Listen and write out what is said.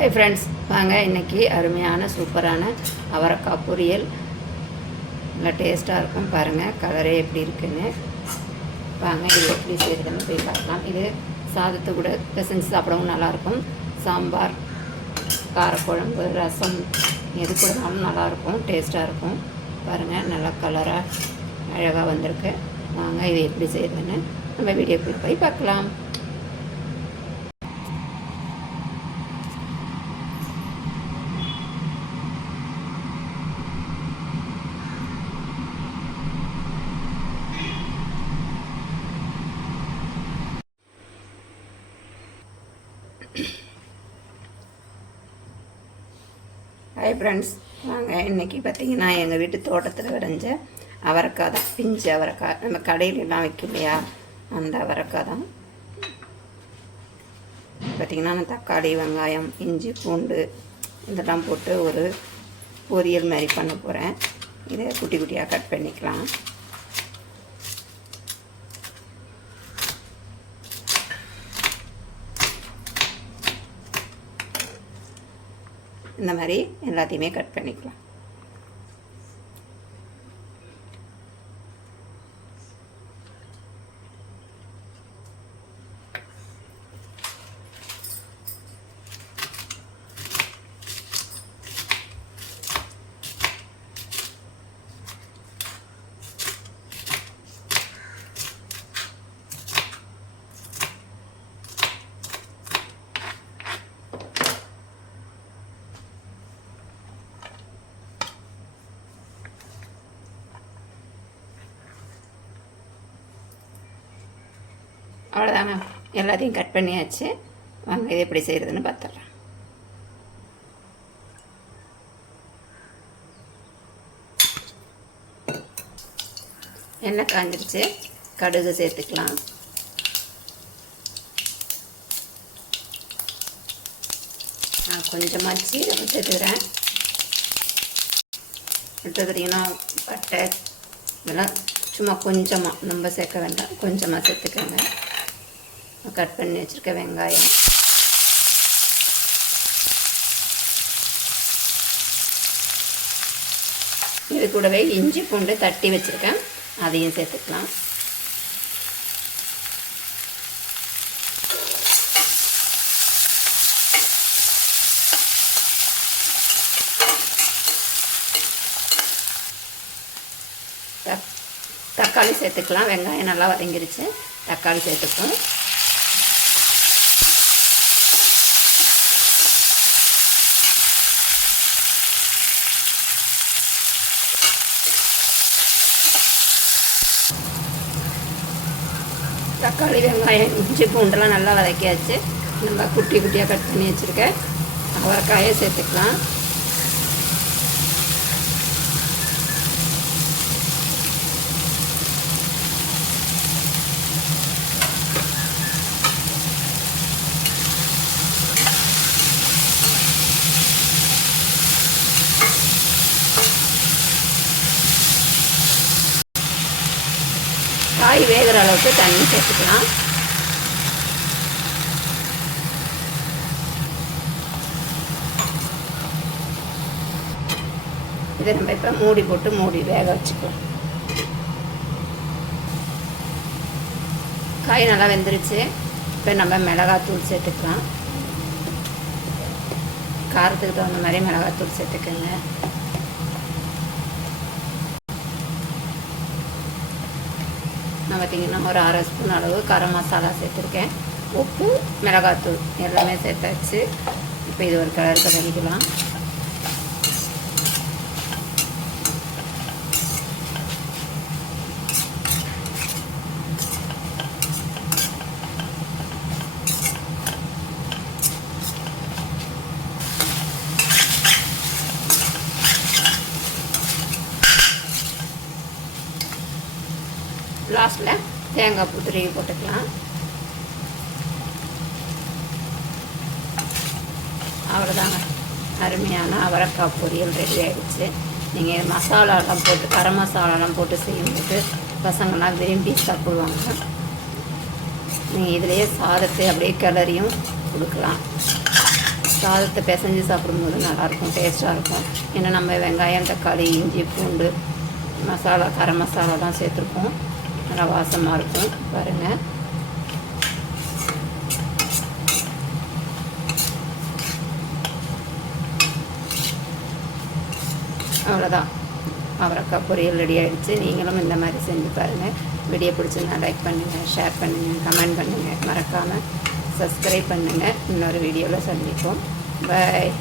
Hi friends, வாங்க இன்றைக்கி அருமையான சூப்பரான அவரைக்காய் பொரியல் நல்லா டேஸ்ட்டாக இருக்கும். பாருங்கள் கலரே எப்படி இருக்குன்னு. வாங்க இது எப்படி செய்கிறதுன்னு போய் பார்க்கலாம். இது சாதத்தை கூட பிசைஞ்சு சாப்பிடவும் நல்லாயிருக்கும். சாம்பார், காரக்குழம்பு, ரசம் எது கூடனாலும் நல்லாயிருக்கும், டேஸ்ட்டாக இருக்கும். பாருங்கள் நல்லா கலராக அழகாக வந்திருக்கு. வாங்க இது எப்படி செய்கிறதுன்னு நம்ம வீடியோக்குள்ளே போய் பார்க்கலாம். ஹாய் ஃப்ரெண்ட்ஸ், வாங்க இன்றைக்கி பார்த்திங்கன்னா எங்கள் வீட்டு தோட்டத்தில் விளைஞ்ச அவரைக்காய் தான். பிஞ்சு அவரைக்காய், நம்ம கடையிலலாம் வைக்கும் இல்லையா, அந்த அவரைக்காய் தான். பார்த்திங்கன்னா நான் தக்காளி, வெங்காயம், இஞ்சி, பூண்டு இதெல்லாம் போட்டு ஒரு பொரியல் மாதிரி பண்ண போகிறேன். இதை குட்டி குட்டியாக கட் பண்ணிக்கலாம். இந்த மாதிரி எல்லாத்தையுமே கட் பண்ணிக்கலாம். அவ்வளோதாங்க, எல்லாத்தையும் கட் பண்ணியாச்சு. வாங்க இது எப்படி செய்கிறதுன்னு பார்த்துடலாம். எண்ணெய் காஞ்சிருச்சு, கடுகு சேர்த்துக்கலாம். நான் கொஞ்சமாக சீரகம் சேர்த்துக்கிறேன். எடுத்துக்கிட்டிங்கன்னா பட்டை இதெல்லாம் சும்மா கொஞ்சமாக, நம்ம சேர்க்க வேண்டாம், கொஞ்சமாக சேர்த்துக்கோங்க. கட் பண்ணி வச்சுருக்க வெங்காயம், இது கூடவே இஞ்சி பூண்டு தட்டி வச்சுருக்கேன், அதையும் சேர்த்துக்கலாம். தக்காளி சேர்த்துக்கலாம். வெங்காயம் நல்லா வதங்கிருச்சு, தக்காளி சேர்த்துக்கும். தக்காளி, வெங்காயம், இஞ்சி பூண்டெல்லாம் நல்லா வதக்கியாச்சு. நம்ம குட்டி குட்டியாக கட் பண்ணி வச்சுருக்க அவரைக்காயை சேர்த்துக்கலாம். காய் வேகிற அளவுக்கு தண்ணி சேர்த்துக்கலாம். இதை நம்ம இப்போ மூடி போட்டு வேக வச்சுக்கலாம். காய் நல்லா வெந்துருச்சு. இப்போ நம்ம மிளகாத்தூள் சேர்த்துக்கலாம். காரத்துக்கு தகுந்த மாதிரி மிளகாத்தூள் சேர்த்துக்கோங்க. நான் பார்த்திங்கன்னா ஒரு 1/2 ஸ்பூன் அளவு கரம் மசாலா சேர்த்துருக்கேன். உப்பு, மிளகாத்தூள் எல்லாமே சேர்த்தாச்சு. இப்போ இது ஒரு கலருக்கு வதக்கிக்கலாம். லாஸ்ட்டில் தேங்காய் பூ துருவி போட்டுக்கலாம். அவ்வளோதாங்க, அருமையான அவரைக்காய் பொரியல் ரெடி ஆகிடுச்சு. நீங்கள் மசாலாலாம் போட்டு, கரம் மசாலாலாம் போட்டு செய்யும்போது பசங்கள்லாம் விரும்பி சாப்பிடுவாங்க. நீங்கள் இதிலேயே சாதத்தை அப்படியே கிளறியும் கொடுக்கலாம். சாதத்தை பிசைஞ்சு சாப்பிடும்போது நல்லாயிருக்கும், டேஸ்ட்டாக இருக்கும். ஏன்னா நம்ம வெங்காயம், தக்காளி, இஞ்சி, பூண்டு, மசாலா, கரம் மசாலாலாம் சேர்த்துருக்கோம். நல்லா வாசமாக இருக்கும். பாருங்கள், அவ்வளோதான், அவரைக்காய் பொரியல் ரெடி ஆகிடுச்சு. நீங்களும் இந்த மாதிரி செஞ்சு பாருங்கள். வீடியோ பிடிச்சிருந்தா லைக் பண்ணுங்கள், ஷேர் பண்ணுங்கள், கமெண்ட் பண்ணுங்கள். மறக்காமல் சப்ஸ்கிரைப் பண்ணுங்கள். இன்னொரு வீடியோவில் சந்திப்போம். பாய்.